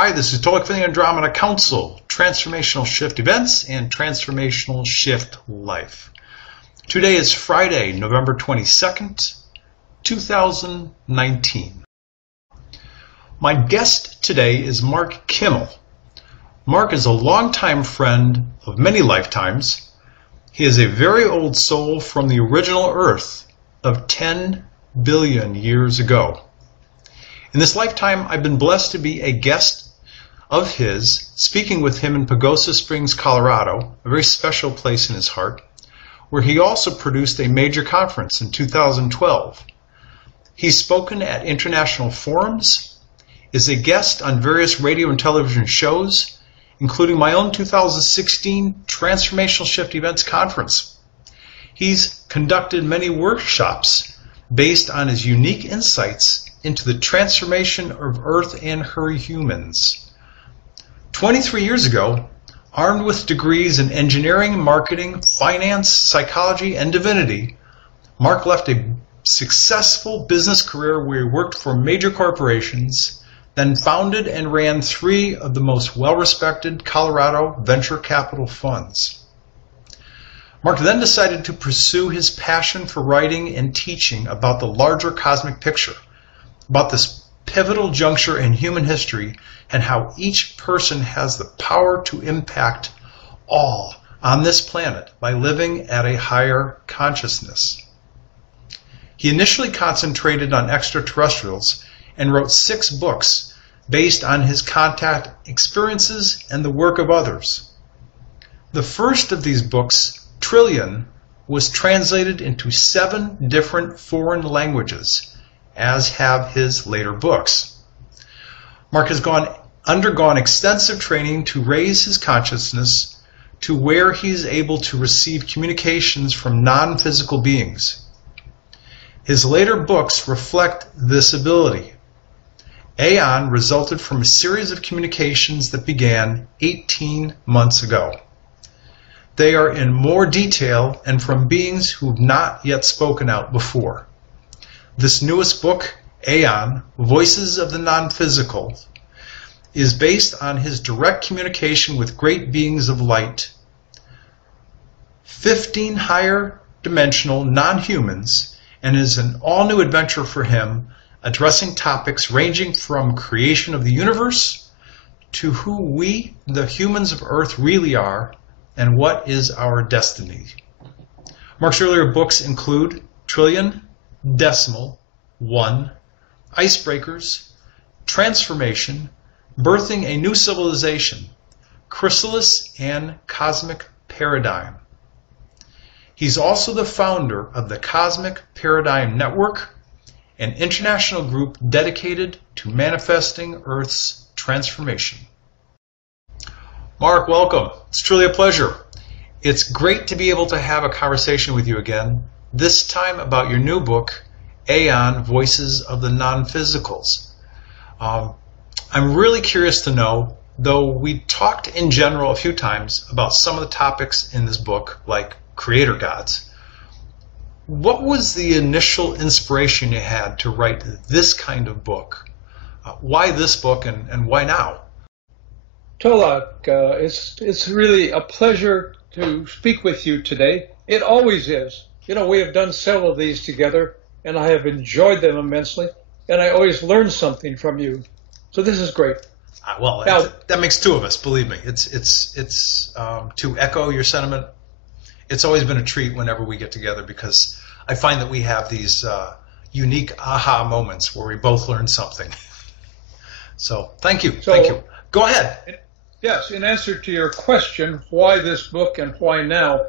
Hi, this is Tolec for the Andromeda Council, Transformational Shift Events and Transformational Shift Life. Today is Friday, November 22nd, 2019. My guest today is Mark Kimmel. Mark is a longtime friend of many lifetimes. He is a very old soul from the original Earth of 10 billion years ago. In this lifetime, I've been blessed to be a guest of his, speaking with him in Pagosa Springs, Colorado, a very special place in his heart, where he also produced a major conference in 2012. He's spoken at international forums, is a guest on various radio and television shows, including my own 2016 Transformational Shift Events Conference. He's conducted many workshops based on his unique insights into the transformation of Earth and her humans. 23 years ago, armed with degrees in engineering, marketing, finance, psychology, and divinity, Mark left a successful business career where he worked for major corporations, then founded and ran three of the most well-respected Colorado venture capital funds. Mark then decided to pursue his passion for writing and teaching about the larger cosmic picture, about this pivotal juncture in human history and how each person has the power to impact all on this planet by living at a higher consciousness. He initially concentrated on extraterrestrials and wrote 6 books based on his contact experiences and the work of others. The first of these books, Trillion, was translated into 7 different foreign languages, as have his later books. Mark has undergone extensive training to raise his consciousness to where he's able to receive communications from non-physical beings. His later books reflect this ability. Aeon resulted from a series of communications that began 18 months ago. They are in more detail and from beings who have not yet spoken out before. This newest book, Aeon, Voices of the Non-Physical, is based on his direct communication with great beings of light, 15 higher dimensional non-humans, and is an all-new adventure for him, addressing topics ranging from creation of the universe to who we, the humans of Earth, really are and what is our destiny. Mark's earlier books include Trillion, Decimal, 1, Icebreakers, Transformation, Birthing a New Civilization, Chrysalis, and Cosmic Paradigm. He's also the founder of the Cosmic Paradigm Network, an international group dedicated to manifesting Earth's transformation. Mark, welcome. It's truly a pleasure. It's great to be able to have a conversation with you again, this time about your new book, Aeon, Voices of the Non-Physicals. I'm really curious to know, though we talked in general a few times about some of the topics in this book, like creator gods, what was the initial inspiration you had to write this kind of book? Why this book and why now? Tolec, it's really a pleasure to speak with you today. It always is. You know, we have done several of these together, and I have enjoyed them immensely, and I always learn something from you. So this is great. Well, now, that makes 2 of us, believe me. It's to echo your sentiment, it's always been a treat whenever we get together because I find that we have these unique aha moments where we both learn something. So thank you. Thank you. Go ahead. Yes, in answer to your question, why this book and why now?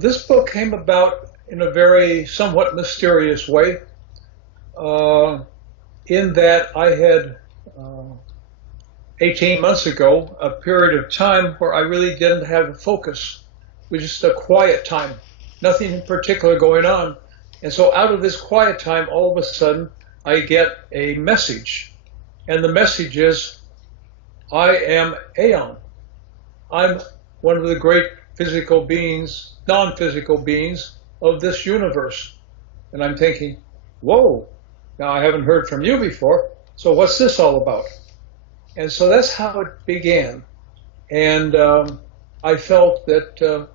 This book came about in a very somewhat mysterious way, in that I had 18 months ago a period of time where I really didn't have a focus. It was just a quiet time, nothing in particular going on. And so out of this quiet time, all of a sudden, I get a message. And the message is, I am Aeon. I'm one of the great physical beings, non-physical beings of this universe. And I'm thinking, whoa, now I haven't heard from you before, so what's this all about? And so that's how it began. And I felt that,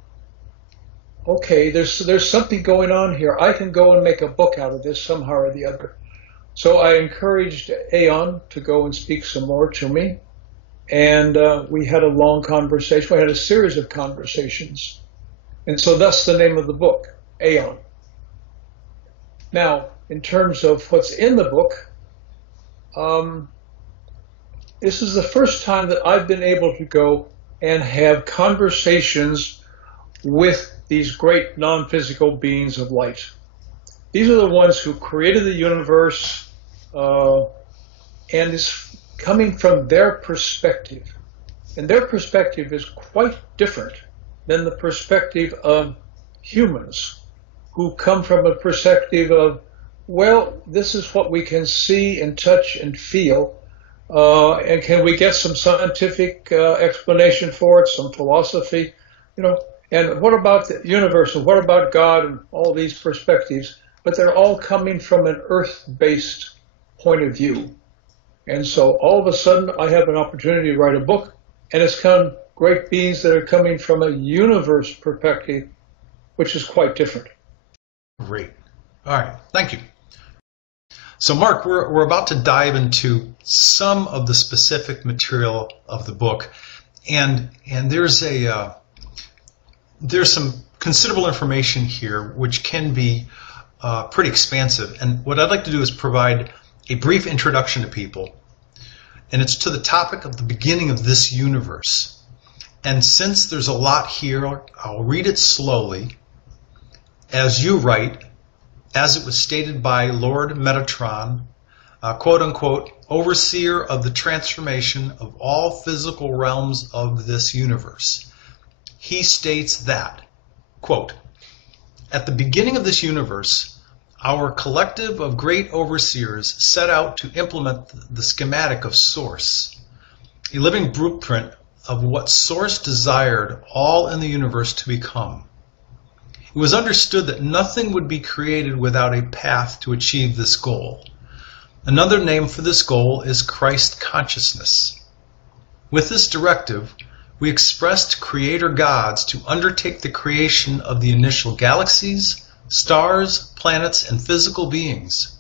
okay, there's something going on here. I can go and make a book out of this somehow or the other. So I encouraged Aeon to go and speak some more to me. And we had a long conversation. We had a series of conversations. And so that's the name of the book, Aeon. Now, in terms of what's in the book, this is the first time that I've been able to go and have conversations with these great non-physical beings of light. These are the ones who created the universe, and it's coming from their perspective. And their perspective is quite different than the perspective of humans, who come from a perspective of, well, this is what we can see and touch and feel, and can we get some scientific explanation for it, some philosophy, and what about the universe, and what about God, and all these perspectives, but they're all coming from an earth-based point of view. And so all of a sudden I have an opportunity to write a book, and it's come great beings that are coming from a universe perspective, which is quite different. Great. All right. Thank you. So, Mark, we're about to dive into some of the specific material of the book, and there's some considerable information here which can be pretty expansive. And what I'd like to do is provide a brief introduction to people, and it's to the topic of the beginning of this universe. And since there's a lot here, I'll read it slowly as you write, as it was stated by Lord Metatron, quote unquote, overseer of the transformation of all physical realms of this universe. He states that, quote, at the beginning of this universe, our collective of great overseers set out to implement the schematic of Source, a living blueprint of what Source desired all in the universe to become. It was understood that nothing would be created without a path to achieve this goal. Another name for this goal is Christ consciousness. With this directive, we expressed creator gods to undertake the creation of the initial galaxies, stars, planets, and physical beings.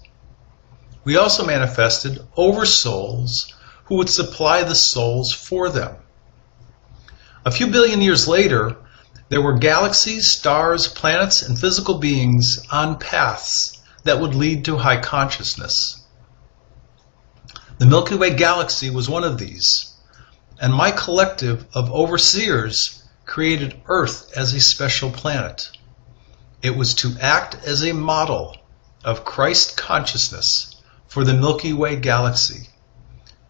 We also manifested oversouls who would supply the souls for them. A few billion years later, there were galaxies, stars, planets, and physical beings on paths that would lead to high consciousness. The Milky Way Galaxy was one of these, and my collective of overseers created Earth as a special planet. It was to act as a model of Christ consciousness for the Milky Way Galaxy,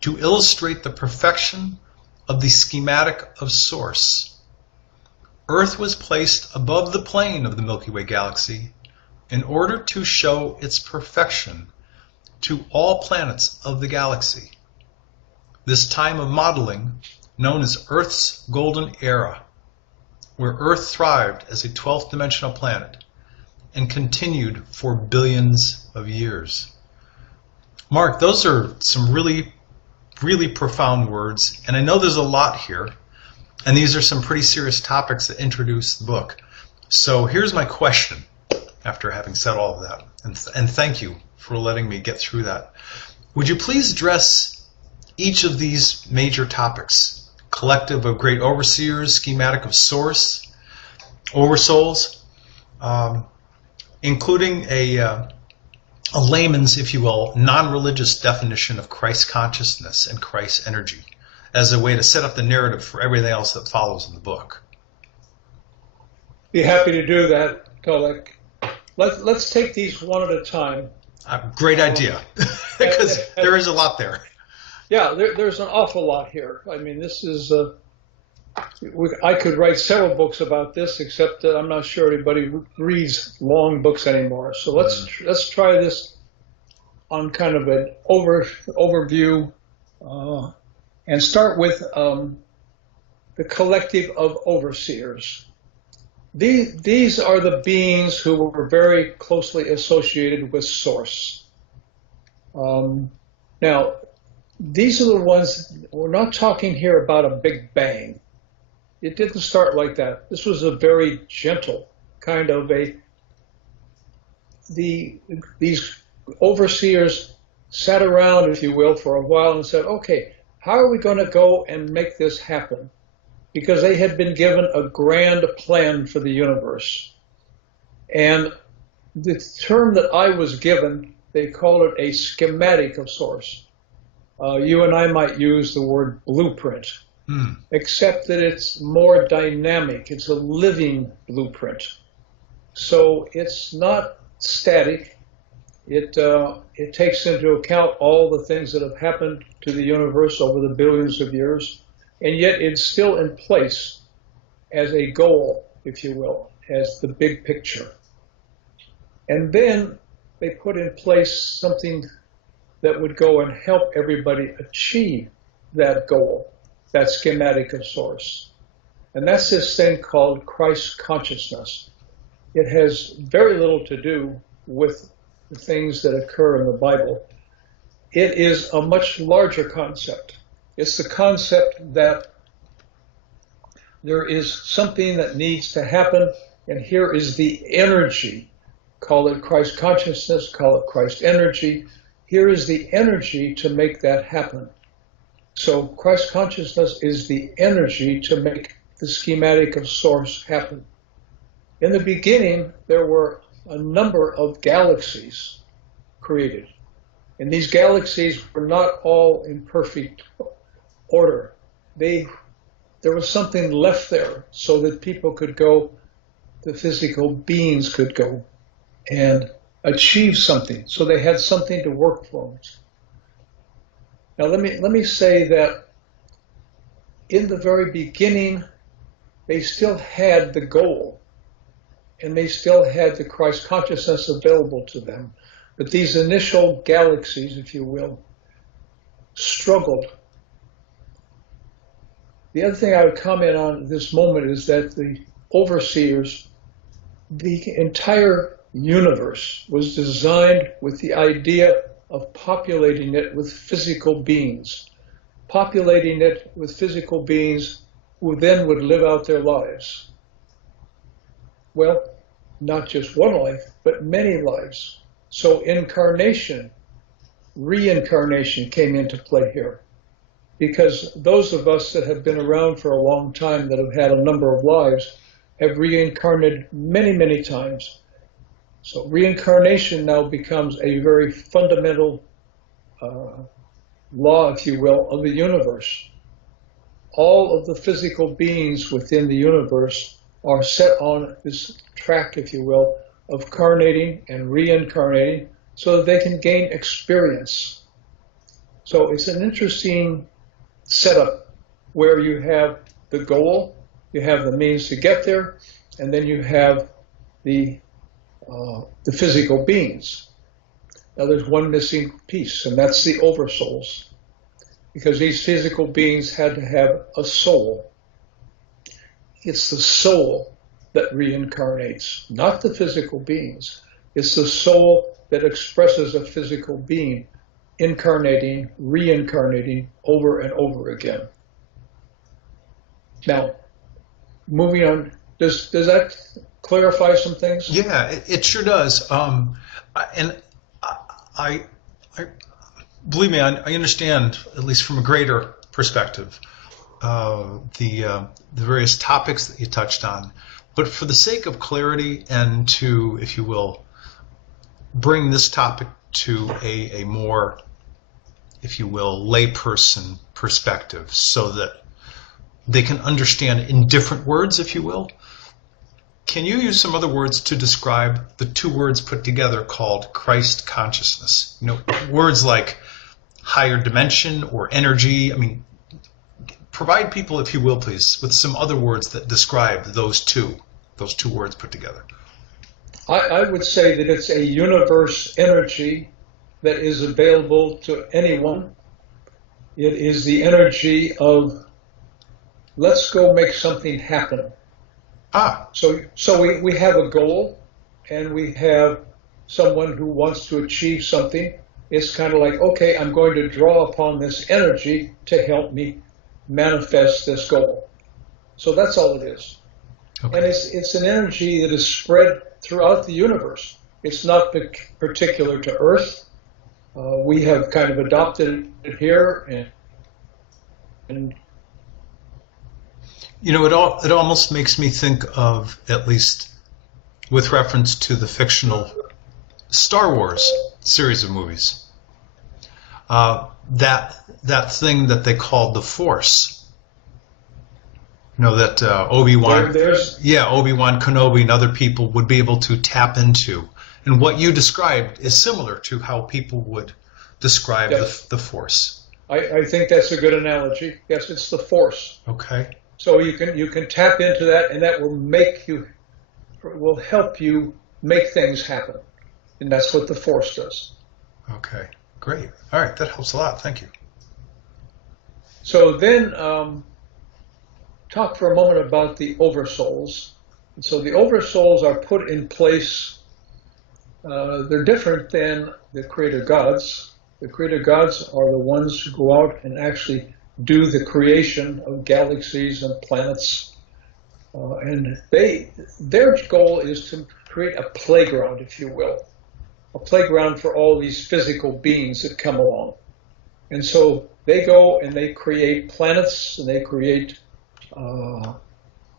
to illustrate the perfection of the schematic of Source. Earth was placed above the plane of the Milky Way Galaxy in order to show its perfection to all planets of the galaxy. This time of modeling, known as Earth's Golden Era, where Earth thrived as a 12th dimensional planet and continued for billions of years. Mark, those are some really, really profound words, and I know there's a lot here. And these are some pretty serious topics that introduce the book. So here's my question after having said all of that. And thank you for letting me get through that. Would you please address each of these major topics? Collective of great overseers, schematic of Source, oversouls, including a layman's, if you will, non-religious definition of Christ consciousness and Christ energy, as a way to set up the narrative for everything else that follows in the book. Be happy to do that, Tolec. Let's take these one at a time. Great idea, because there is a lot there. Yeah, there's an awful lot here. I mean, this is, I could write several books about this, except that I'm not sure anybody reads long books anymore. So let's try this on kind of an overview, and start with the collective of overseers. These are the beings who were very closely associated with Source. Now, These are the ones, we're not talking here about a big bang. It didn't start like that. This was a very gentle kind of these overseers sat around, if you will, for a while and said, okay, how are we going to go and make this happen? Because they had been given a grand plan for the universe. And the term that I was given, they called it a schematic of sorts. You and I might use the word blueprint, except that it's more dynamic. It's a living blueprint. So it's not static. It takes into account all the things that have happened to the universe over the billions of years, and yet it's still in place as a goal, if you will, as the big picture. And then they put in place something that would go and help everybody achieve that goal, that schematic of source. And that's this thing called Christ consciousness. It has very little to do with the things that occur in the Bible. It is a much larger concept. It's the concept that there is something that needs to happen, and here is the energy. Call it Christ consciousness, call it Christ energy. Here is the energy to make that happen. So Christ consciousness is the energy to make the schematic of source happen. In the beginning, there were a number of galaxies created. And these galaxies were not all in perfect order. There was something left there so that people could go, the physical beings could go and achieve something. So they had something to work for. Now let me say that in the very beginning, they still had the goal, and they still had the Christ consciousness available to them. But these initial galaxies, if you will, struggled. The other thing I would comment on at this moment is that the overseers, the entire universe was designed with the idea of populating it with physical beings, populating it with physical beings who then would live out their lives. Well, not just one life, but many lives. So incarnation, reincarnation came into play here. Because those of us that have been around for a long time, that have had a number of lives, have reincarnated many, many times. So reincarnation now becomes a very fundamental law, if you will, of the universe. All of the physical beings within the universe are set on this track, if you will, of carnating and reincarnating so that they can gain experience. So it's an interesting setup where you have the goal, you have the means to get there, and then you have the physical beings. Now there's one missing piece, and that's the oversouls. Because these physical beings had to have a soul. It's the soul that reincarnates, not the physical beings. It's the soul that expresses a physical being, incarnating, reincarnating over and over again. Now, moving on, does that clarify some things? Yeah, it sure does. And I believe me, I understand, at least from a greater perspective, the various topics that you touched on. But for the sake of clarity and to, if you will, bring this topic to a more, if you will, layperson perspective so that they can understand in different words, if you will, can you use some other words to describe the two words put together called Christ consciousness? You know, words like higher dimension or energy. I mean, provide people, if you will, please, with some other words that describe those two words put together. I would say that it's a universe energy that is available to anyone. It is the energy of, let's go make something happen. So we have a goal, and we have someone who wants to achieve something. it's kind of like, okay, I'm going to draw upon this energy to help me manifest this goal. So that's all it is. Okay. And it's an energy that is spread throughout the universe. It's not particular to Earth. We have kind of adopted it here, and you know, it almost makes me think of, at least with reference to the fictional Star Wars series of movies, that thing that they called the Force. You know, that Obi-Wan Kenobi and other people would be able to tap into. And what you described is similar to how people would describe the Force. I think that's a good analogy. Yes, it's the Force. Okay. So you can tap into that, and that will help you make things happen. And that's what the Force does. Okay, great. All right, that helps a lot. Thank you. So then talk for a moment about the oversouls. And so the oversouls are put in place. They're different than the creator gods. The creator gods are the ones who go out and actually do the creation of galaxies and planets. And their goal is to create a playground, if you will. A playground for all these physical beings that come along. And so they go and they create planets, and they create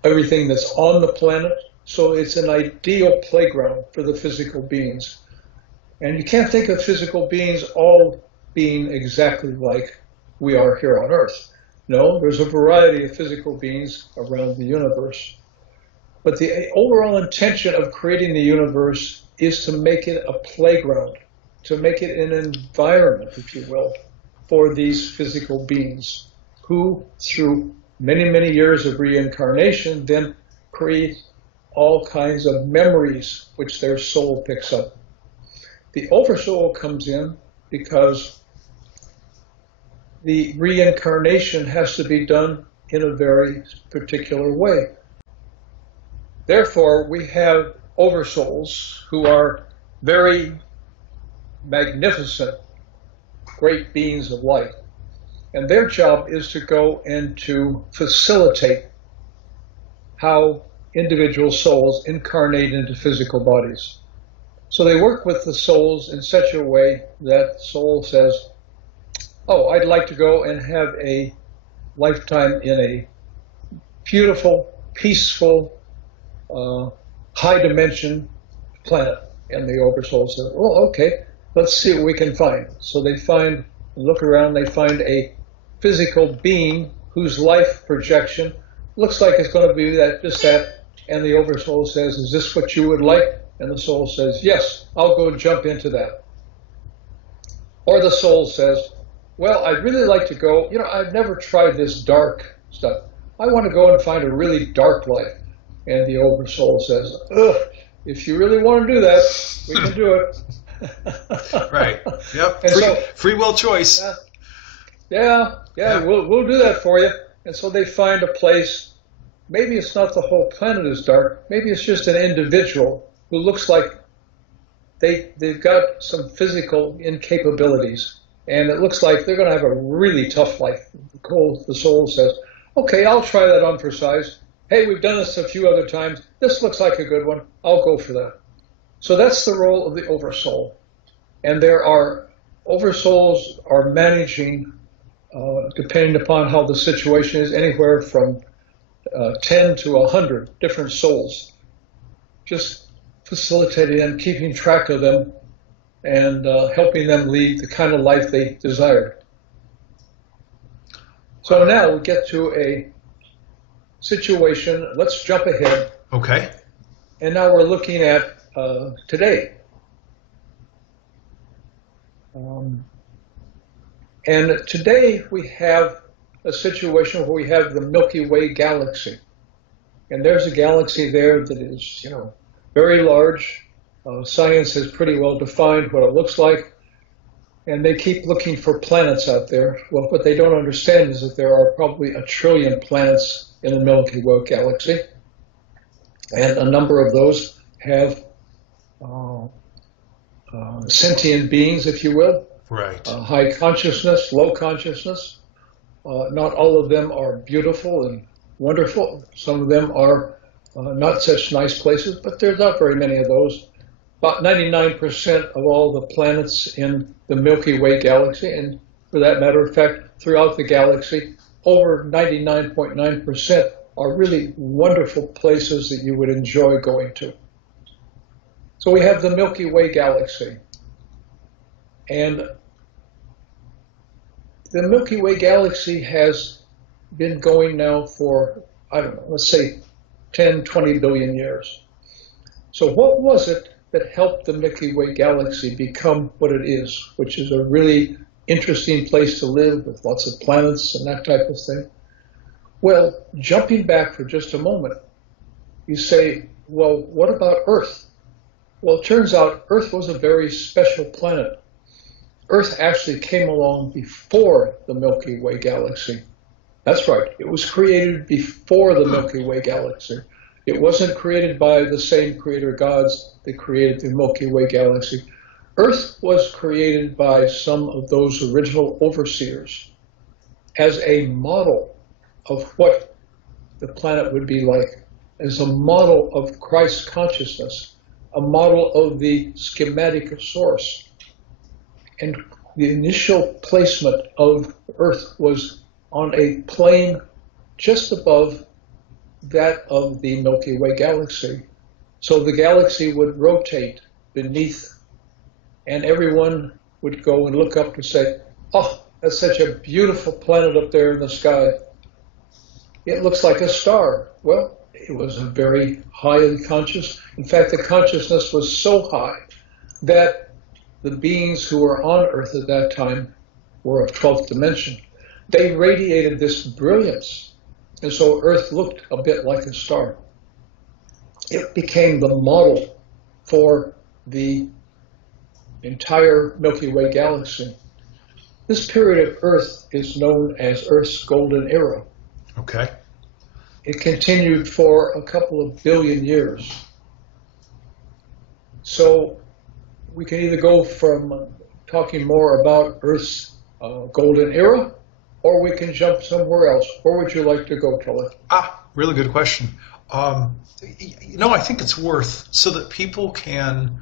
everything that's on the planet. So it's an ideal playground for the physical beings. And you can't think of physical beings all being exactly like we are here on Earth. No, there's a variety of physical beings around the universe. But the overall intention of creating the universe is to make it a playground, to make it an environment, if you will, for these physical beings who, through many, many years of reincarnation, then create all kinds of memories which their soul picks up. The oversoul comes in because the reincarnation has to be done in a very particular way. Therefore, we have oversouls who are very magnificent, great beings of light. And their job is to go and to facilitate how individual souls incarnate into physical bodies. So they work with the souls in such a way that the soul says, oh, I'd like to go and have a lifetime in a beautiful, peaceful, high dimension planet. And the oversoul says, oh, okay, let's see what we can find. So they look around, they find a physical being whose life projection looks like it's going to be just that. And the oversoul says, is this what you would like? And the soul says, yes, I'll go jump into that. Or the soul says, well, I'd really like to go, I've never tried this dark stuff. I want to go and find a really dark life. And the oversoul says, ugh, if you really want to do that, we can do it. Right. Yep. And free will choice. Yeah. We'll do that for you. And so they find a place. Maybe it's not the whole planet is dark. Maybe it's just an individual who looks like they've got some physical incapabilities. And it looks like they're going to have a really tough life. The soul says, okay, I'll try that on for size. Hey, we've done this a few other times. This looks like a good one. I'll go for that. So that's the role of the oversoul. And oversouls are managing, depending upon how the situation is, anywhere from 10 to 100 different souls. Just facilitating them, keeping track of them, and helping them lead the kind of life they desire. So now we get to a situation. Let's jump ahead. Okay. And now we're looking at today. And today we have a situation where we have the Milky Way Galaxy. And there's a galaxy there that is, very large. Science has pretty well defined what it looks like. And they keep looking for planets out there. Well, what they don't understand is that there are probably 1 trillion planets in the Milky Way Galaxy. And a number of those have sentient beings, if you will. Right. High consciousness, low consciousness. Not all of them are beautiful and wonderful. Some of them are not such nice places, but there's not very many of those. About 99% of all the planets in the Milky Way Galaxy, and for that matter of fact, throughout the galaxy, over 99.9% are really wonderful places that you would enjoy going to. So we have the Milky Way Galaxy. And the Milky Way Galaxy has been going now for, I don't know, let's say 10, 20 billion years. So what was it that helped the Milky Way Galaxy become what it is, which is a really interesting place to live with lots of planets and that type of thing? Well, jumping back for just a moment, you say, well, what about Earth? Well, it turns out Earth was a very special planet. Earth actually came along before the Milky Way Galaxy. That's right, it was created before the Milky Way Galaxy. It wasn't created by the same creator gods that created the Milky Way Galaxy. Earth was created by some of those original overseers as a model of what the planet would be like, as a model of Christ's consciousness, a model of the schematic source. And the initial placement of Earth was on a plane just above that of the Milky Way Galaxy. So the galaxy would rotate beneath, and everyone would go and look up and say, oh, that's such a beautiful planet up there in the sky. It looks like a star. Well, it was a very highly conscious. In fact, the consciousness was so high that the beings who were on Earth at that time were of 12th dimension. They radiated this brilliance, and so Earth looked a bit like a star. It became the model for the entire Milky Way Galaxy. This period of Earth is known as Earth's golden era. Okay. It continued for a couple of billion years. So we can either go from talking more about Earth's golden era, or we can jump somewhere else. Where would you like to go, Tolec? Really good question. I think it's worth, so that people can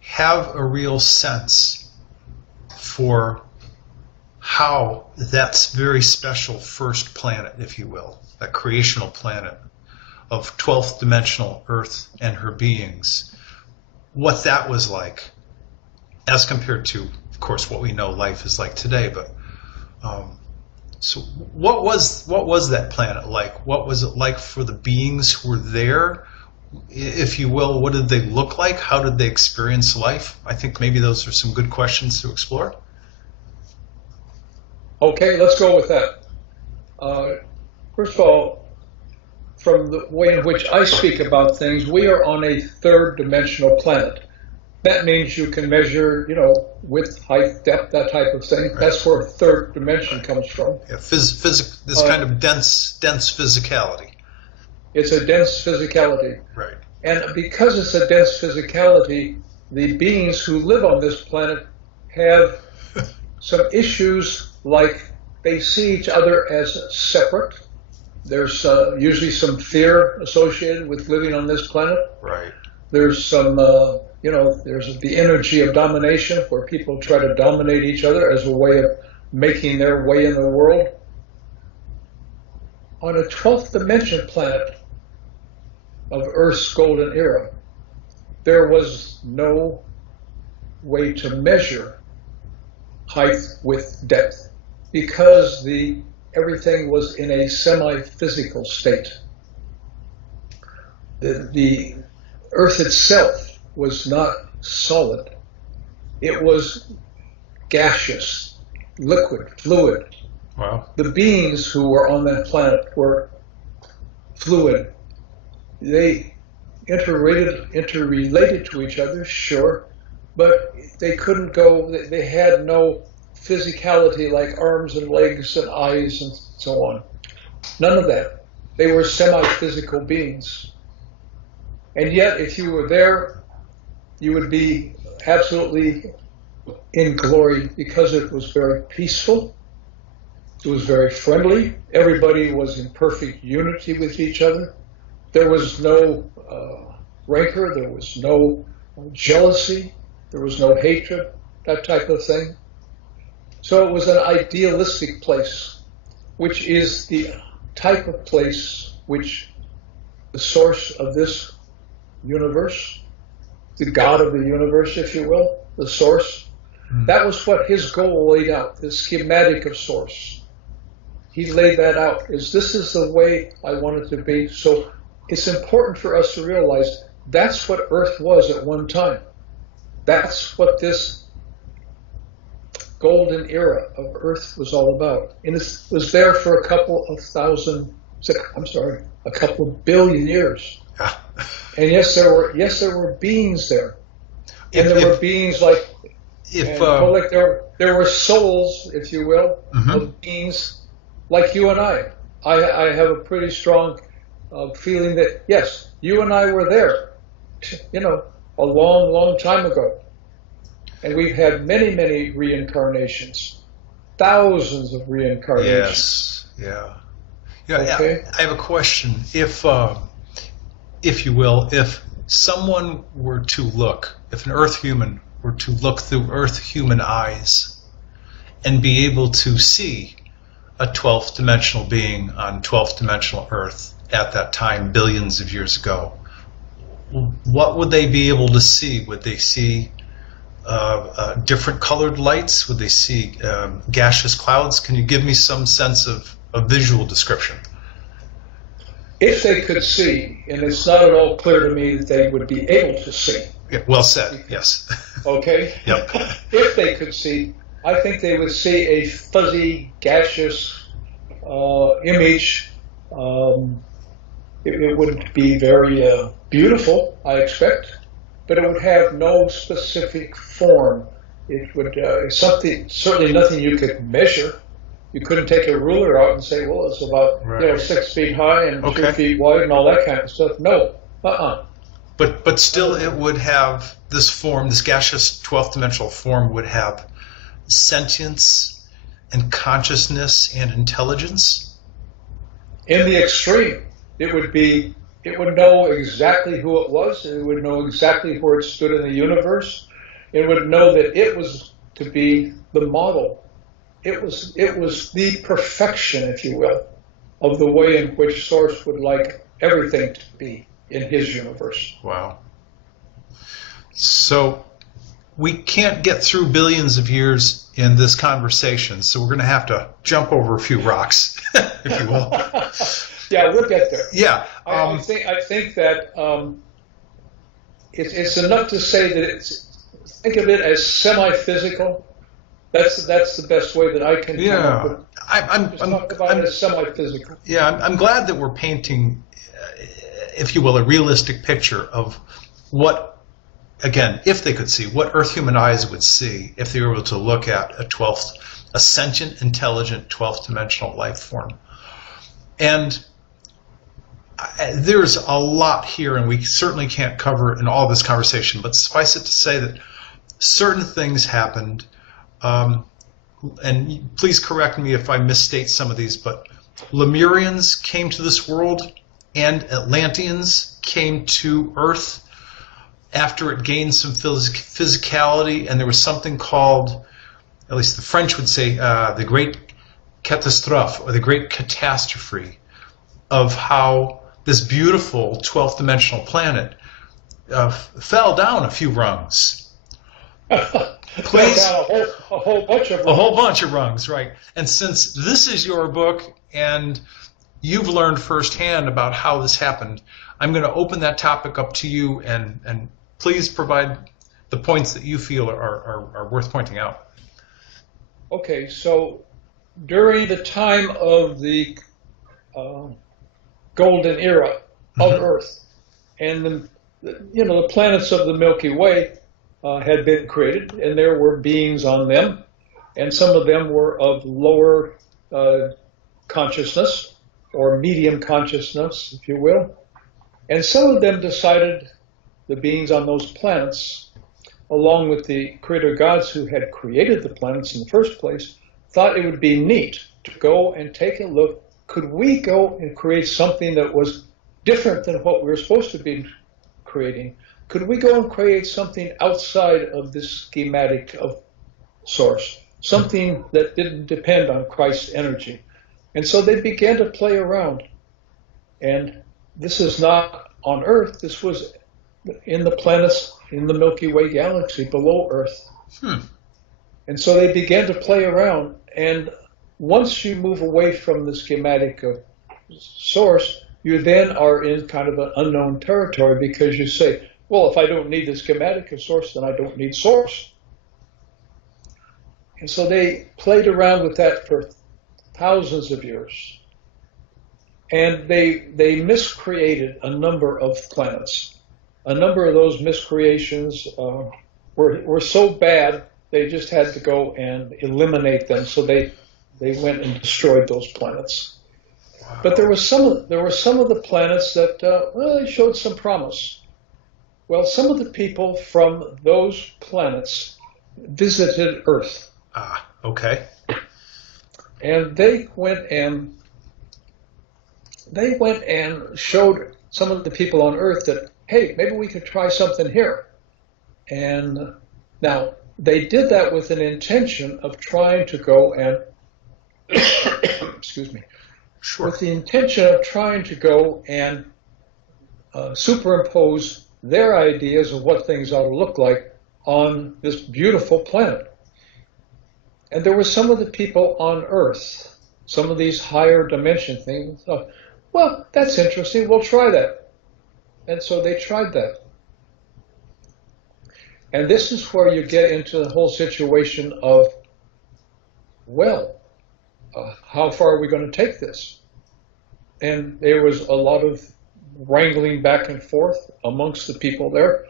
have a real sense for how that very special first planet, if you will, that creational planet of 12th dimensional Earth and her beings, what that was like as compared to, of course, what we know life is like today. But so what was that planet like? What was it like for the beings who were there, if you will? What did they look like? How did they experience life? I think maybe those are some good questions to explore. Okay, let's go with that. First of all, from the way in which I speak about things, we are on a third dimensional planet. That means you can measure, width, height, depth, that type of thing. Right. That's where third dimension comes from. Yeah, this kind of dense physicality. It's a dense physicality. Right. And because it's a dense physicality, the beings who live on this planet have some issues, like they see each other as separate. There's usually some fear associated with living on this planet. Right. There's some, there's the energy of domination, where people try to dominate each other as a way of making their way in the world. On a 12th dimension planet of Earth's golden era, there was no way to measure height, width, depth, because everything was in a semi-physical state. The Earth itself was not solid. It was gaseous, liquid, fluid. Wow. The beings who were on that planet were fluid. They interrelated to each other, sure, but they couldn't go, they had no physicality like arms and legs and eyes and so on. None of that. They were semi-physical beings. And yet, if you were there, you would be absolutely in glory because it was very peaceful. It was very friendly. Everybody was in perfect unity with each other. There was no rancor. There was no jealousy. There was no hatred, that type of thing. So it was an idealistic place, which is the type of place which the source of this universe, the God of the universe, if you will, the source, that was what his goal laid out, the schematic of source. He laid that out as this is the way I want it to be. So it's important for us to realize that's what Earth was at one time. That's what this golden era of Earth was all about. And it was there for a couple of billion years. And yes, there were beings there. And there were beings like, there were souls, if you will, of beings like you and I. I have a pretty strong feeling that, yes, you and I were there, a long, long time ago. And we've had many, many reincarnations, thousands of reincarnations. Yes, yeah. Okay. I have a question. If you will, if someone were to look, if an Earth human were to look through Earth human eyes and be able to see a 12th dimensional being on 12th dimensional Earth at that time, billions of years ago, what would they be able to see? Would they see different colored lights? Would they see gaseous clouds? Can you give me some sense of a visual description? If they could see, and it's not at all clear to me that they would be able to see. Yeah, well said, yes. Okay? Yep. If they could see, I think they would see a fuzzy, gaseous image. It wouldn't be very beautiful, I expect, but it would have no specific form. It would certainly nothing you could measure. You couldn't take a ruler out and say, well, it's about 6 feet high and 2 feet wide and all that kind of stuff. No, But still, it would have this form. This gaseous 12th dimensional form would have sentience and consciousness and intelligence. In the extreme, it would know exactly who it was. It would know exactly where it stood in the universe. It would know that it was to be the model. It was the perfection, if you will, of the way in which Source would like everything to be in his universe. Wow. So we can't get through billions of years in this conversation, so we're going to have to jump over a few rocks, if you will. Yeah, we'll get there. Yeah. I think that it's enough to say that think of it as semi-physical. That's the best way that I can come up with. I'm talk about it as semi-physical. Yeah, I'm glad that we're painting, if you will, a realistic picture of what, again, if they could see, what Earth human eyes would see if they were able to look at a sentient, intelligent, 12th dimensional life form. And there's a lot here, and we certainly can't cover in all this conversation, but suffice it to say that certain things happened. And please correct me if I misstate some of these, but Lemurians came to this world and Atlanteans came to Earth after it gained some physicality, and there was something called, at least the French would say, the Great Catastrophe, or the Great Catastrophe, of how this beautiful 12th dimensional planet fell down a few rungs. Please, a whole bunch of rungs. A whole bunch of rungs, right. And since this is your book and you've learned firsthand about how this happened, I'm going to open that topic up to you, and please provide the points that you feel are worth pointing out. Okay, so during the time of the golden era of Earth, and the planets of the Milky Way had been created, and there were beings on them, and some of them were of lower consciousness, or medium consciousness, if you will, and some of them decided, the beings on those planets, along with the creator gods who had created the planets in the first place, thought it would be neat to go and take a look. Could we go and create something that was different than what we were supposed to be creating? Could we go and create something outside of this schematic of source, something that didn't depend on Christ's energy? And so they began to play around. And this is not on Earth. This was in the planets in the Milky Way Galaxy below Earth. And so they began to play around. And once you move away from the schematic of source, you then are in kind of an unknown territory, because you say, well, if I don't need the schematic of source, then I don't need source. And so they played around with that for thousands of years. And they miscreated a number of planets. A number of those miscreations were so bad, they just had to go and eliminate them. So they went and destroyed those planets. Wow. But there were some of the planets that they showed some promise. Well, some of the people from those planets visited Earth. Ah, okay. And they went and showed some of the people on Earth that, hey, maybe we could try something here. And now they did that with an intention of trying to go and excuse me. Sure. With the intention of trying to go and superimpose their ideas of what things ought to look like on this beautiful planet. And there were some of the people on Earth, some of these higher dimension things, thought, well, that's interesting, we'll try that. And so they tried that. And this is where you get into the whole situation of, well, how far are we going to take this? And there was a lot of wrangling back and forth amongst the people there.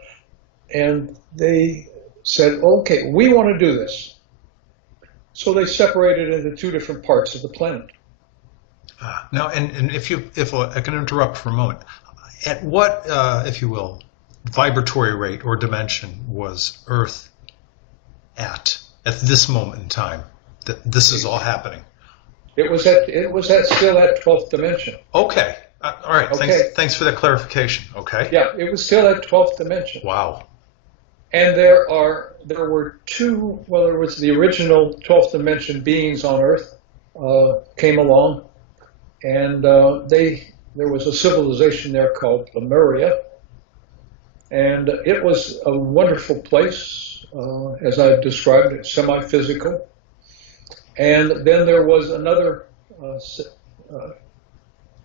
And they said, okay, we want to do this. So they separated into two different parts of the planet. Now, and if I can interrupt for a moment, at what, if you will, vibratory rate or dimension was Earth at this moment in time that this is all happening? It was still at 12th dimension. Okay. All right. Okay. Thanks for that clarification. Okay. Yeah, it was still at 12th dimension. Wow. And there were two. Well, there was the original 12th dimension beings on Earth came along, and there was a civilization there called Lemuria, and it was a wonderful place, as I've described it, semi-physical. And then there was another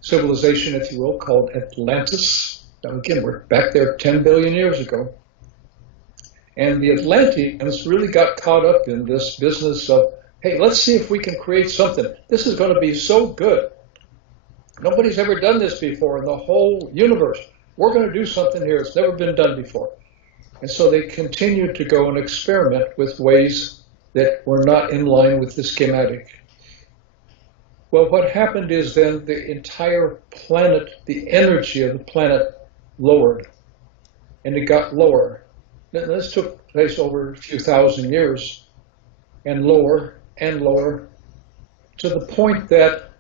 civilization, if you will, called Atlantis. Now again, we're back there 10 billion years ago. And the Atlanteans really got caught up in this business of, hey, let's see if we can create something. This is going to be so good. Nobody's ever done this before in the whole universe. We're going to do something here. It's never been done before. And so they continued to go and experiment with ways that were not in line with the schematic. Well, what happened is then the entire planet, the energy of the planet lowered, and it got lower. Now, this took place over a few thousand years, and lower, to the point that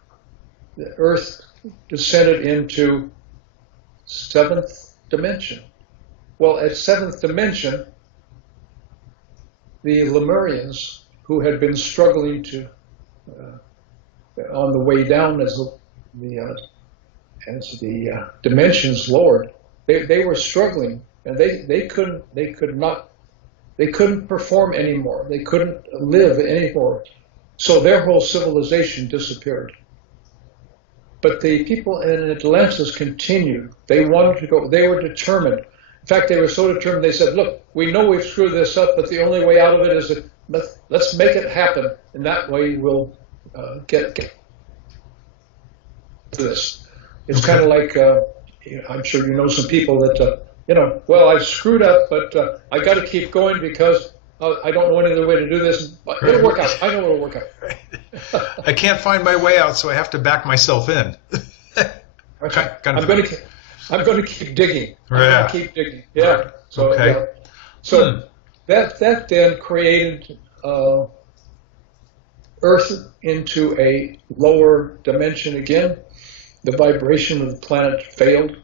the Earth descended into 7th dimension. Well, at 7th dimension, the Lemurians, who had been struggling to on the way down as the dimensions lowered, they were struggling, and they couldn't perform anymore. They couldn't live anymore. So their whole civilization disappeared. But the people in Atlantis continued. They wanted to go. They were determined. In fact, they were so determined, they said, look, we know we've screwed this up, but the only way out of it is that let's make it happen. And that way we'll get to this. It's kind of like, I'm sure you know some people that, well, I've screwed up, but I got to keep going because I don't know any other way to do this. But it'll work out. I know it'll work out. I can't find my way out, so I have to back myself in. Okay. I'm going to keep digging. Yeah. I'm going to keep digging. Yeah. So, okay. that then created Earth into a lower dimension again. The vibration of the planet failed,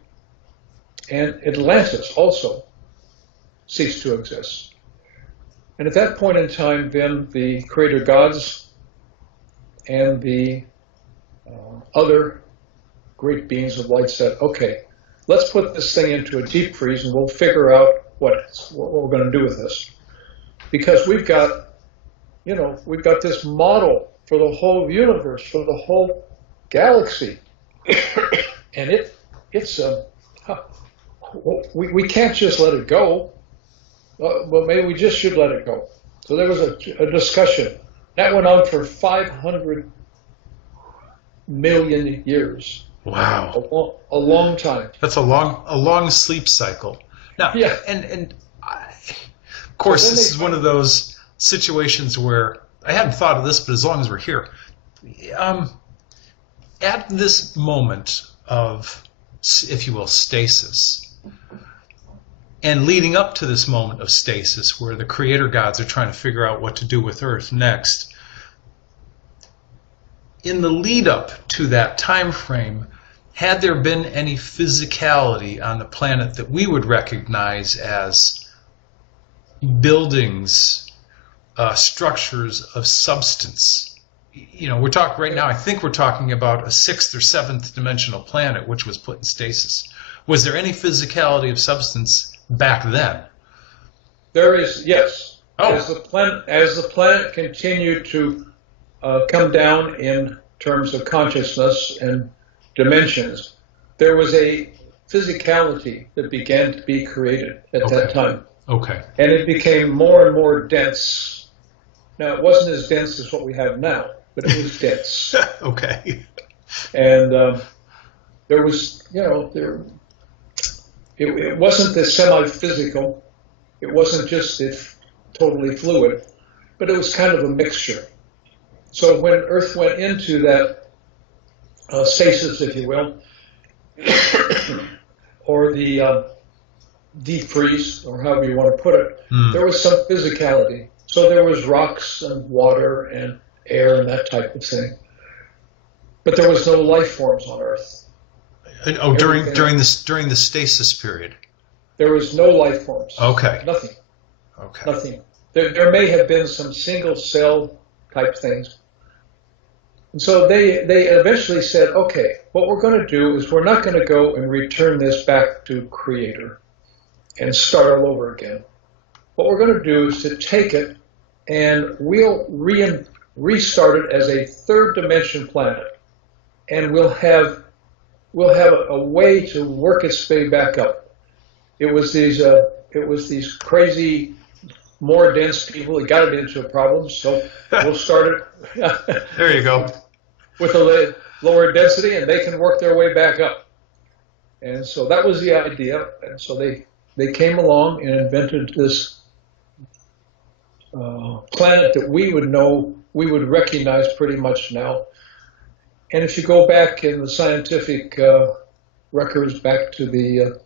and Atlantis also ceased to exist. And at that point in time, then the creator gods and the other great beings of light said, okay, let's put this thing into a deep freeze and we'll figure out what we're going to do with this. Because we've got this model for the whole universe, for the whole galaxy. And we can't just let it go. Well, maybe we just should let it go. So there was a discussion. That went on for 500 million years. Wow. A long time. That's a long sleep cycle. Now, yeah. And of course, this is one of those situations where I hadn't thought of this, but as long as we're here, at this moment of, if you will, stasis, and leading up to this moment of stasis where the creator gods are trying to figure out what to do with Earth next, in the lead up to that time frame, had there been any physicality on the planet that we would recognize as buildings, structures of substance? We're talking right now, I think we're talking about a 6th or 7th dimensional planet which was put in stasis. Was there any physicality of substance back then? There is, yes. Oh. As the planet continued to come down in terms of consciousness and dimensions, there was a physicality that began to be created at that time. Okay. And it became more and more dense. Now, it wasn't as dense as what we have now, but it was dense. Okay. And there was, it wasn't the semi-physical. It wasn't just totally fluid, but it was kind of a mixture. So when Earth went into that stasis, if you will, or the deep freeze, or however you want to put it, there was some physicality. So there was rocks and water and air and that type of thing. But there was no life forms on Earth. Oh, during the stasis period. There was no life forms. Okay. Nothing. Okay. Nothing. There may have been some single cell type things. And so they eventually said, okay, what we're going to do is we're not going to go and return this back to Creator and start all over again. What we're going to do is to take it and we'll restart it as a 3rd dimension planet, and we'll have a way to work its way back up. It was these crazy, more dense people that got it into a problem. So we'll start it. There you go. With a lower density, and they can work their way back up. And so that was the idea. And so they came along and invented this planet that we would recognize pretty much now. And if you go back in the scientific records back to the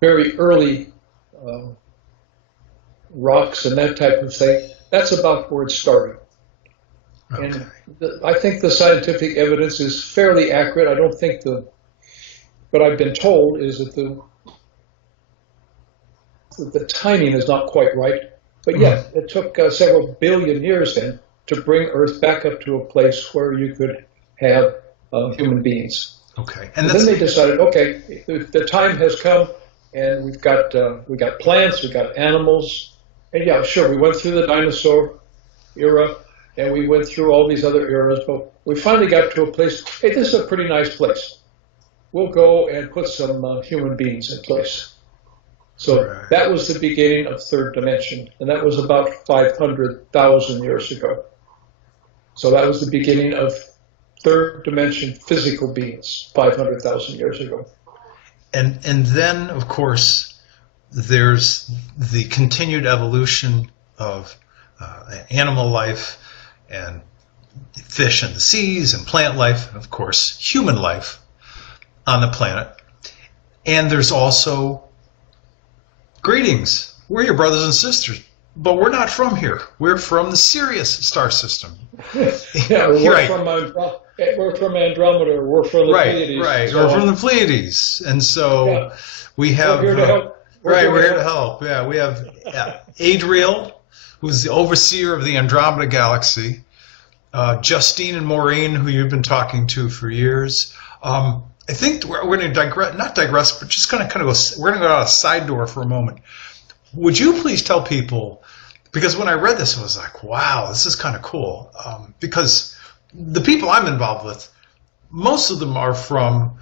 very early rocks and that type of thing, that's about where it started. Okay. And I think the scientific evidence is fairly accurate. I don't think what I've been told is that the timing is not quite right. But yeah, it took several billion years then to bring Earth back up to a place where you could have human beings. Okay. And then they decided, okay, the time has come, and we got plants, we got animals, and yeah, sure, we went through the dinosaur era, and we went through all these other eras, but we finally got to a place. Hey, this is a pretty nice place. We'll go and put some human beings in place. So that was the beginning of 3rd dimension, and that was about 500,000 years ago. So that was the beginning of 3rd dimension physical beings 500,000 years ago. And then, of course, there's the continued evolution of animal life and fish in the seas and plant life, and of course, human life on the planet. And there's also greetings. We're your brothers and sisters. but we're not from here. We're from the Sirius star system. Yeah, we're from Andromeda. We're from the Pleiades. Right, So or from the Pleiades. And so we have... We're here to help. We're here to help. Yeah, we have Adriel, who's the overseer of the Andromeda Galaxy. Justine and Maureen, who you've been talking to for years. I think we're going to not digress, but just kind of go, we're going to go out a side door for a moment. Would you please tell people, because when I read this, I was like, wow, this is kind of cool. Because the people I'm involved with, most of them are from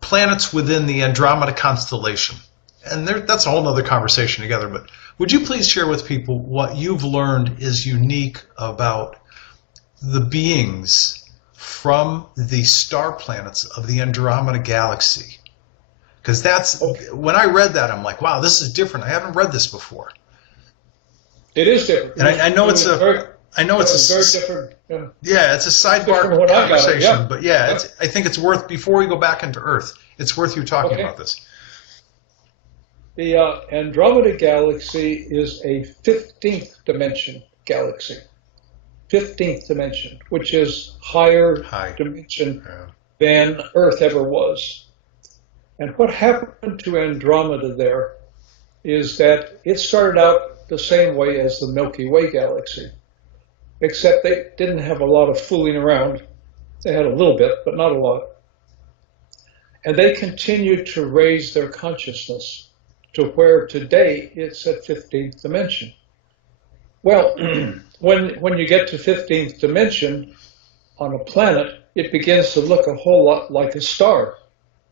planets within the Andromeda constellation. And that's a whole other conversation together. But would you please share with people what you've learned is unique about the beings from the star planets of the Andromeda Galaxy? Because when I read that, I'm like, wow, this is different. I haven't read this before. It is different. And I know it's very different. Yeah, it's a sidebar conversation, but I think it's worth, before we go back into Earth, it's worth you talking about this. The Andromeda Galaxy is a 15th dimension galaxy. 15th dimension, which is higher dimension than Earth ever was. And what happened to Andromeda there is that it started out the same way as the Milky Way Galaxy, except they didn't have a lot of fooling around. They had a little bit, but not a lot. And they continued to raise their consciousness to where today it's at 15th dimension. Well, when you get to 15th dimension on a planet, it begins to look a whole lot like a star,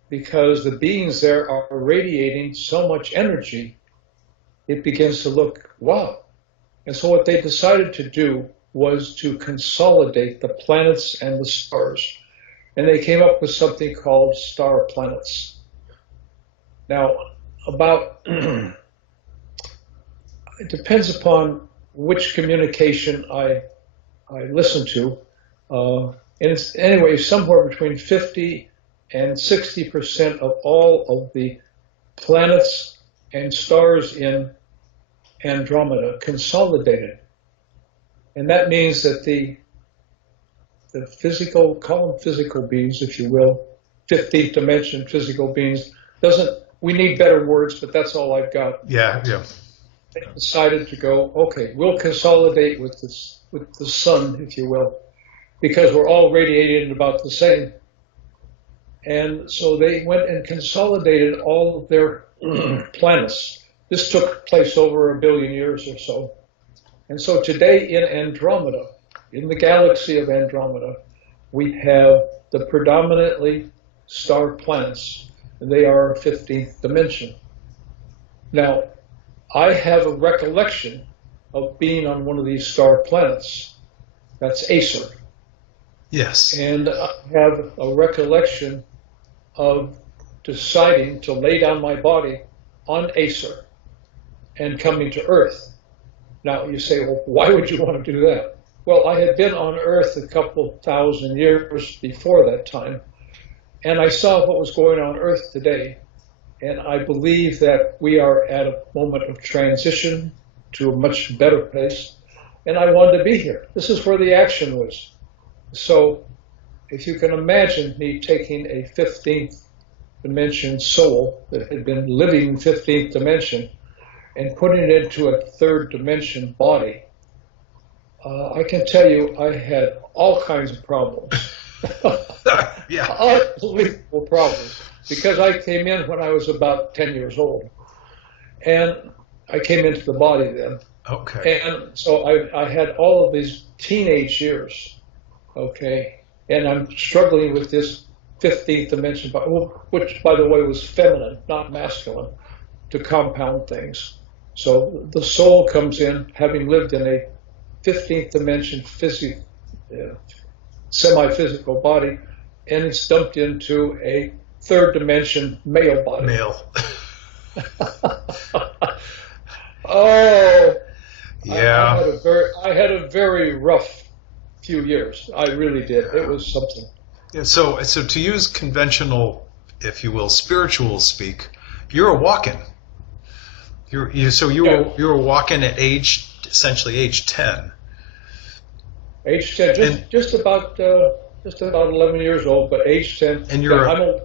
because the beings there are radiating so much energy, it begins to look, wow. And so what they decided to do was to consolidate the planets and the stars. And they came up with something called star planets. Now, it depends upon which communication I listen to. And it's anyway somewhere between 50 and 60% of all of the planets and stars in Andromeda consolidated. And that means that the physical, call them physical beings, if you will, 15th dimension physical beings, we need better words, but that's all I've got. Yeah. They decided to go, okay, we'll consolidate with the sun, if you will, because we're all radiating about the same. And so they went and consolidated all of their planets. This took place over 1 billion years or so. And so today in Andromeda, in the galaxy of Andromeda, we have the predominantly star planets, and they are 15th dimension. Now, I have a recollection of being on one of these star planets. That's Acer. Yes. And I have a recollection of deciding to lay down my body on Acer and coming to Earth. Now, you say, well, why would you want to do that? Well, I had been on Earth a couple thousand years before that time, and I saw what was going on Earth today. And I believe that we are at a moment of transition to a much better place. And I wanted to be here. This is where the action was. So if you can imagine me taking a 15th dimension soul that had been living in 15th dimension and putting it into a 3rd dimension body, I can tell you I had all kinds of problems. Unbelievable problems. Because I came in when I was about 10 years old. And I came into the body then. Okay. And so I had all of these teenage years. Okay. And I'm struggling with this 15th dimension, which, by the way, was feminine, not masculine, to compound things. So the soul comes in, having lived in a 15th dimension semi-physical body, and it's dumped into a 3rd dimension male body. Male. Oh, yeah. I had a very rough few years. I really did. It was something. Yeah, so to use conventional, if you will, spiritual speak, you're a walk-in. So you were walking at essentially age 10. Age 10, just about 11 years old, but age 10. And I'm a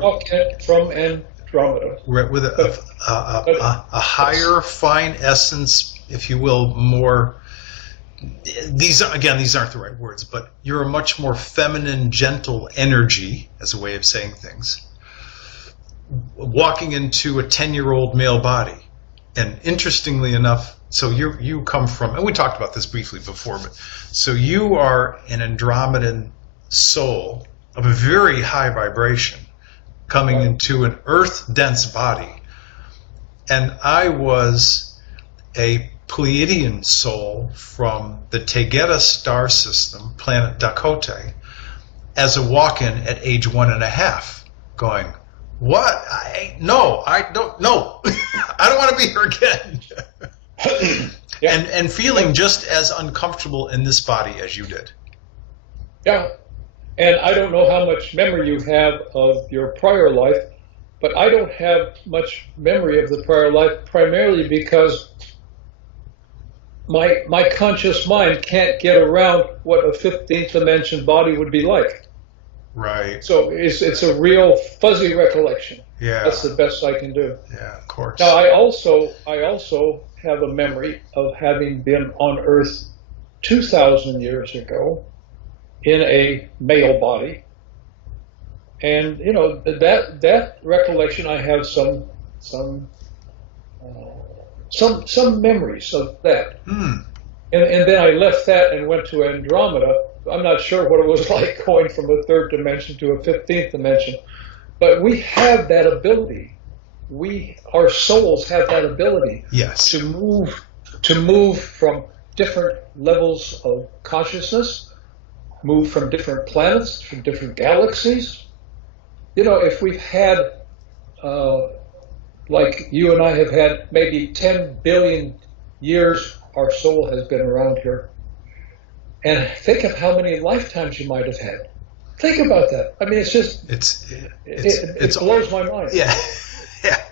walking from Andromeda. With a higher fine essence, if you will, more. These aren't the right words, but you're a much more feminine, gentle energy, as a way of saying things, walking into a 10-year-old male body. And interestingly enough, so you come from, and we talked about this briefly before, but so you are an Andromedan soul of a very high vibration coming into an earth-dense body. And I was a Pleiadian soul from the Tegeta star system, planet Dakota, as a walk-in at age 1.5, going, what? I don't know. I don't want to be here again. Yeah. And feeling just as uncomfortable in this body as you did. Yeah. And I don't know how much memory you have of your prior life, but I don't have much memory of the prior life, primarily because my conscious mind can't get around what a 15th dimension body would be like. Right. So it's a real fuzzy recollection. Yeah. That's the best I can do. Yeah, of course. Now I also have a memory of having been on Earth 2,000 years ago in a male body, and that recollection, I have some memories of that. And then I left that and went to Andromeda. I'm not sure what it was like going from a third dimension to a 15th dimension, but we have that ability. Our souls have that ability. Yes. To move from different levels of consciousness, move from different planets, from different galaxies. If we've had, like you and I have had, maybe 10 billion years our soul has been around here. And think of how many lifetimes you might have had. Think about that. I mean, it's just, it blows my mind. Yeah. Yeah.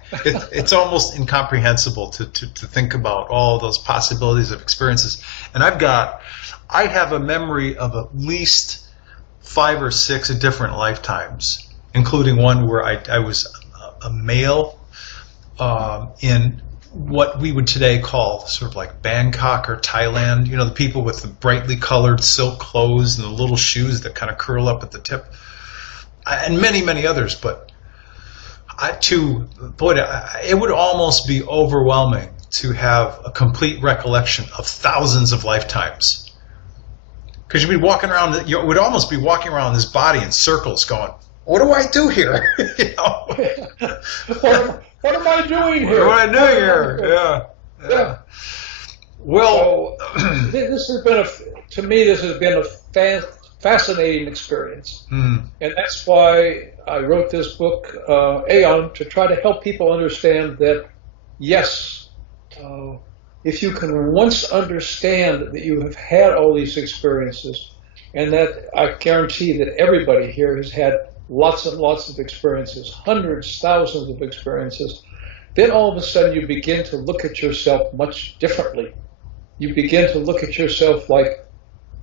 It's almost incomprehensible to think about all those possibilities of experiences. And I have a memory of at least 5 or 6 different lifetimes, including one where I was a male in what we would today call sort of like Bangkok or Thailand. The people with the brightly colored silk clothes and the little shoes that kind of curl up at the tip, and many, many others. But it would almost be overwhelming to have a complete recollection of thousands of lifetimes. Because you'd be walking around, you would almost be walking around this body in circles going, what do I do here? What am I doing here? What am I doing here? Yeah. Well, so, this has been a fascinating experience. And that's why I wrote this book, Aeon, to try to help people understand that, yes, if you can once understand that you have had all these experiences, and that I guarantee that everybody here has had lots and lots of experiences, hundreds, thousands of experiences, then all of a sudden you begin to look at yourself much differently. You begin to look at yourself like,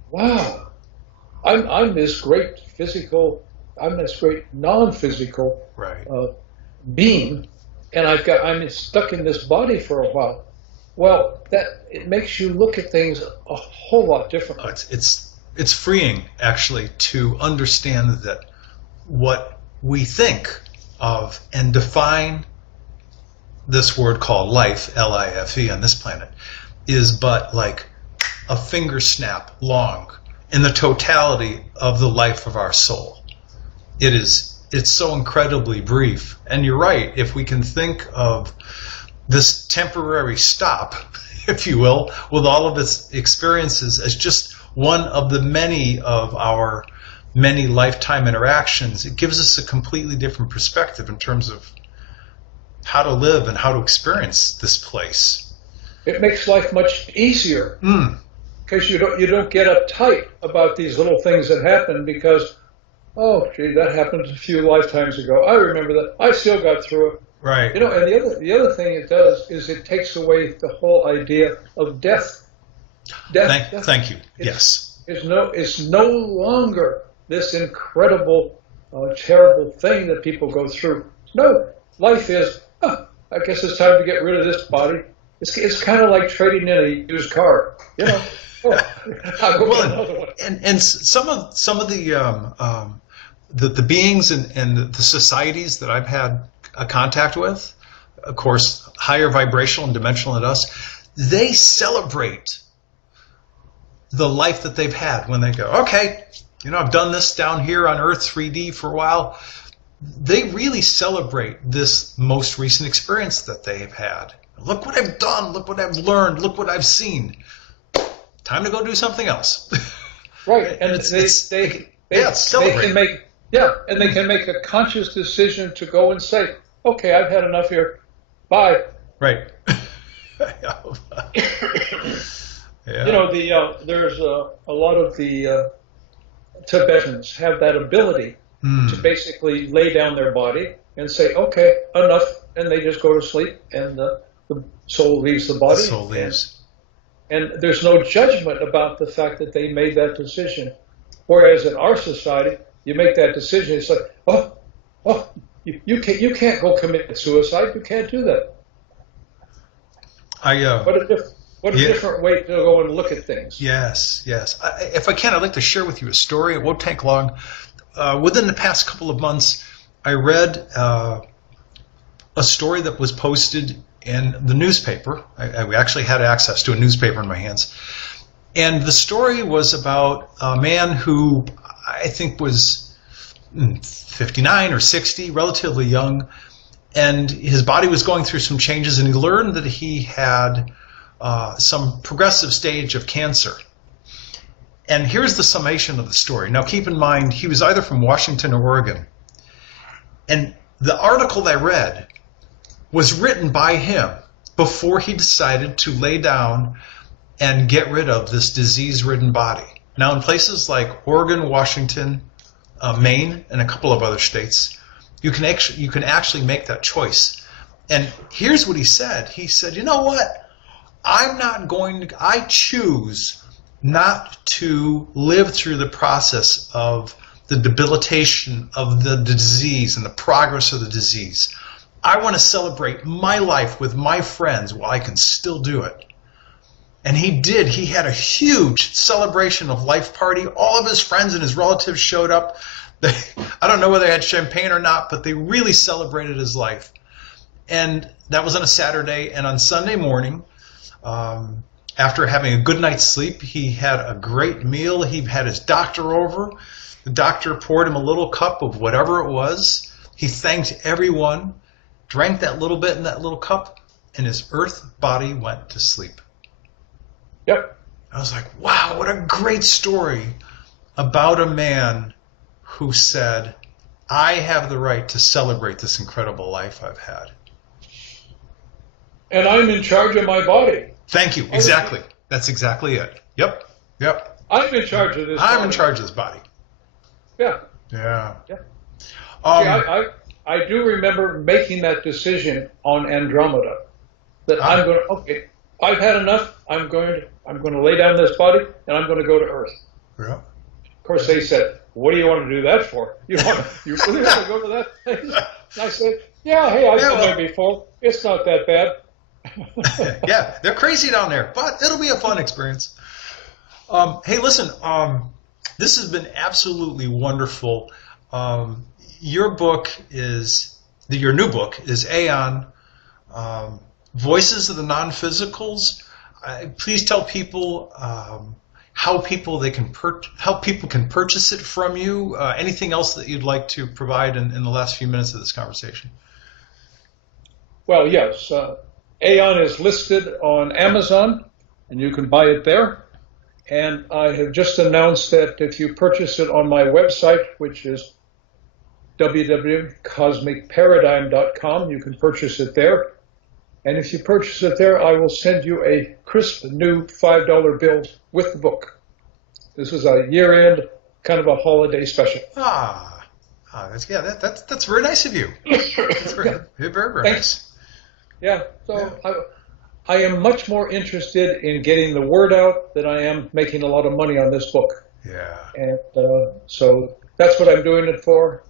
wow, I'm this great non-physical being, and I'm stuck in this body for a while. Well, it makes you look at things a whole lot differently. It's freeing, actually, to understand that what we think of and define this word called life, L-I-F-E, on this planet, is but like a finger snap long in the totality of the life of our soul. It's so incredibly brief. And you're right, if we can think of this temporary stop, if you will, with all of its experiences as just one of the many of our many lifetime interactions, it gives us a completely different perspective in terms of how to live and how to experience this place. It makes life much easier because you don't get uptight about these little things that happen because, oh, gee, that happened a few lifetimes ago. I remember that. I still got through it. Right. You know, and the other thing it does is it takes away the whole idea of death. Thank you. Yes. It's no longer this incredible, terrible thing that people go through. No, life is, I guess it's time to get rid of this body. It's kind of like trading in a used car, you know. I'll go get another one. And some of the beings and the societies that I've had a contact with, of course, higher vibrational and dimensional than us, they celebrate the life that they've had when they go, okay, you know, I've done this down here on Earth 3D for a while. They really celebrate this most recent experience that they've had. Look what I've done. Look what I've learned. Look what I've seen. Time to go do something else. Right, and they can make and they can make a conscious decision to go and say, okay, I've had enough here. Bye. Right. Yeah. You know, there's a lot of the Tibetans have that ability to basically lay down their body and say, okay, enough, and they just go to sleep, and the soul leaves the body. The soul leaves. And there's no judgment about the fact that they made that decision. Whereas in our society, you make that decision, it's like, you can't go commit suicide. You can't do that. What a different way to go and look at things. Yes. If I can, I'd like to share with you a story. It won't take long. Within the past couple of months, I read a story that was posted in the newspaper. We actually had access to a newspaper in my hands. And the story was about a man who I think was 59 or 60, relatively young, and his body was going through some changes, and he learned that he had some progressive stage of cancer. And here's the summation of the story. Now keep in mind, he was either from Washington or Oregon. And the article I read was written by him before he decided to lay down and get rid of this disease-ridden body. Now in places like Oregon, Washington, Maine, and a couple of other states, you can actually make that choice. And here's what he said. He said, you know what? I choose not to live through the process of the debilitation of the disease and the progress of the disease. I want to celebrate my life with my friends while I can still do it. And he did. He had a huge celebration of life party. All of his friends and his relatives showed up. I don't know whether they had champagne or not, but they really celebrated his life. And that was on a Saturday. And on Sunday morning, after having a good night's sleep, he had a great meal. He had his doctor over. The doctor poured him a little cup of whatever it was. He thanked everyone, drank that little bit in that little cup, and his earth body went to sleep. Yep. I was like, wow, what a great story about a man who said, I have the right to celebrate this incredible life I've had. And I'm in charge of my body. Thank you. Exactly. That's exactly it. Yep. I'm in charge of this body. I'm in charge of this body. Yeah. I do remember making that decision on Andromeda. That I'm going to, okay, I've had enough. I'm going to lay down this body, and I'm going to go to Earth. Yeah. Of course, they said, "What do you want to do that for? You really want to go to that place?" And I said, "Yeah, hey, I've been there before. It's not that bad." Yeah, they're crazy down there, but it'll be a fun experience. Hey, listen, this has been absolutely wonderful. Your new book is Aeon, Voices of the Non-Physicals. Please tell people how people can purchase it from you. Anything else that you'd like to provide in the last few minutes of this conversation? Well, yes. Aeon is listed on Amazon, and you can buy it there. And I have just announced that if you purchase it on my website, which is www.cosmicparadigm.com, you can purchase it there. And if you purchase it there, I will send you a crisp new $5 bill with the book. This is a year-end kind of a holiday special. That's very nice of you. That's very nice. Yeah. So I am much more interested in getting the word out than I am making a lot of money on this book. Yeah. And so that's what I'm doing it for.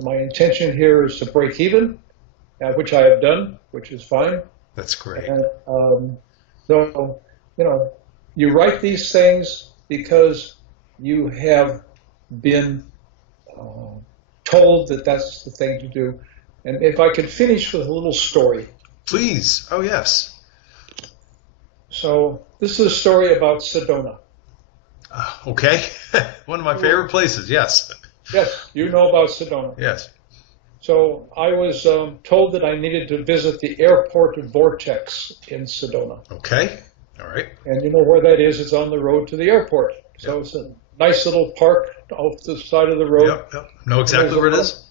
My intention here is to break even, which I have done, which is fine. That's great. And so, you write these things because you have been told that that's the thing to do. And if I could finish with a little story. Please. Oh, yes. So this is a story about Sedona. Okay. One of my favorite places, yes. Yes, you know about Sedona. Yes. So I was told that I needed to visit the airport vortex in Sedona. Okay. All right. And you know where that is? It's on the road to the airport. So It's a nice little park off the side of the road. Yep. Know exactly where it is.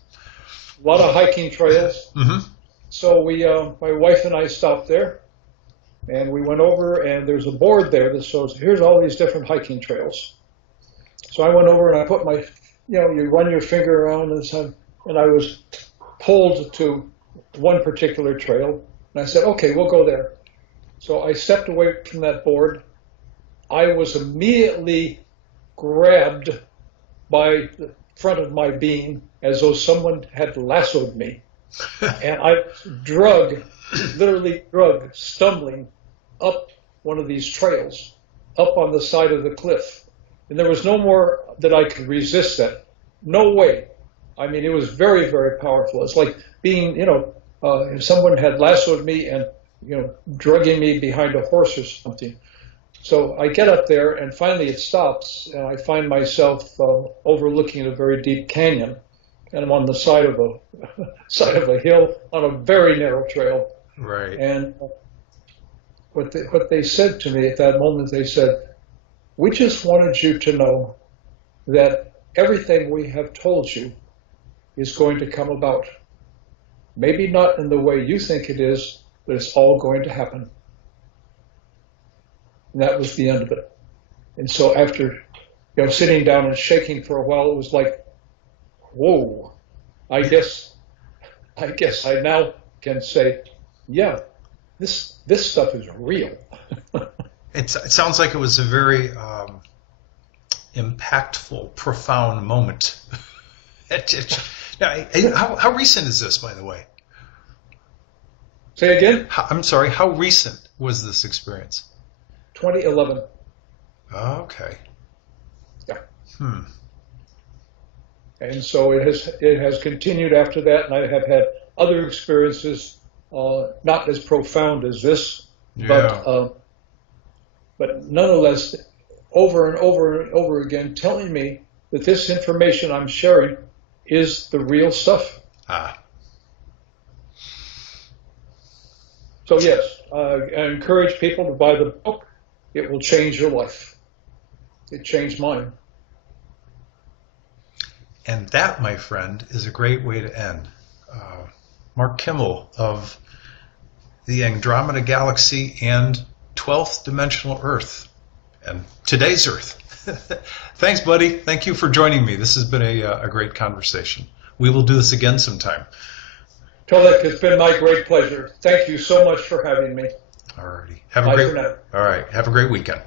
A lot of hiking trails. Mm-hmm. So my wife and I stopped there, and we went over, and there's a board there that shows, here's all these different hiking trails. So I went over and I put my, you run your finger around and I was pulled to one particular trail, and I said, okay, we'll go there. So I stepped away from that board. I was immediately grabbed by the front of my being as though someone had lassoed me. And I literally drug, stumbling up one of these trails, up on the side of the cliff. And there was no more that I could resist that. No way. I mean, it was very, very powerful. It's like being, if someone had lassoed me and, drugging me behind a horse or something. So I get up there, and finally it stops, and I find myself overlooking a very deep canyon. And I'm on the side of a hill on a very narrow trail. Right. And what they said to me at that moment, they said, we just wanted you to know that everything we have told you is going to come about. Maybe not in the way you think it is, but it's all going to happen. And that was the end of it. And so after sitting down and shaking for a while, it was like, whoa, I guess I now can say, yeah, this stuff is real. It sounds like it was a very impactful, profound moment. Now, how recent is this, by the way? Say again? I'm sorry, how recent was this experience? 2011. Okay. Yeah. And so it has continued after that, and I have had other experiences, not as profound as this, but nonetheless, over and over and over again, telling me that this information I'm sharing is the real stuff. So yes, I encourage people to buy the book. It will change your life. It changed mine. And that, my friend, is a great way to end. Mark Kimmel of the Andromeda Galaxy and 12th Dimensional Earth, and today's Earth. Thanks, buddy. Thank you for joining me. This has been a great conversation. We will do this again sometime. Tolec, it's been my great pleasure. Thank you so much for having me. All righty. All right. Have a great weekend.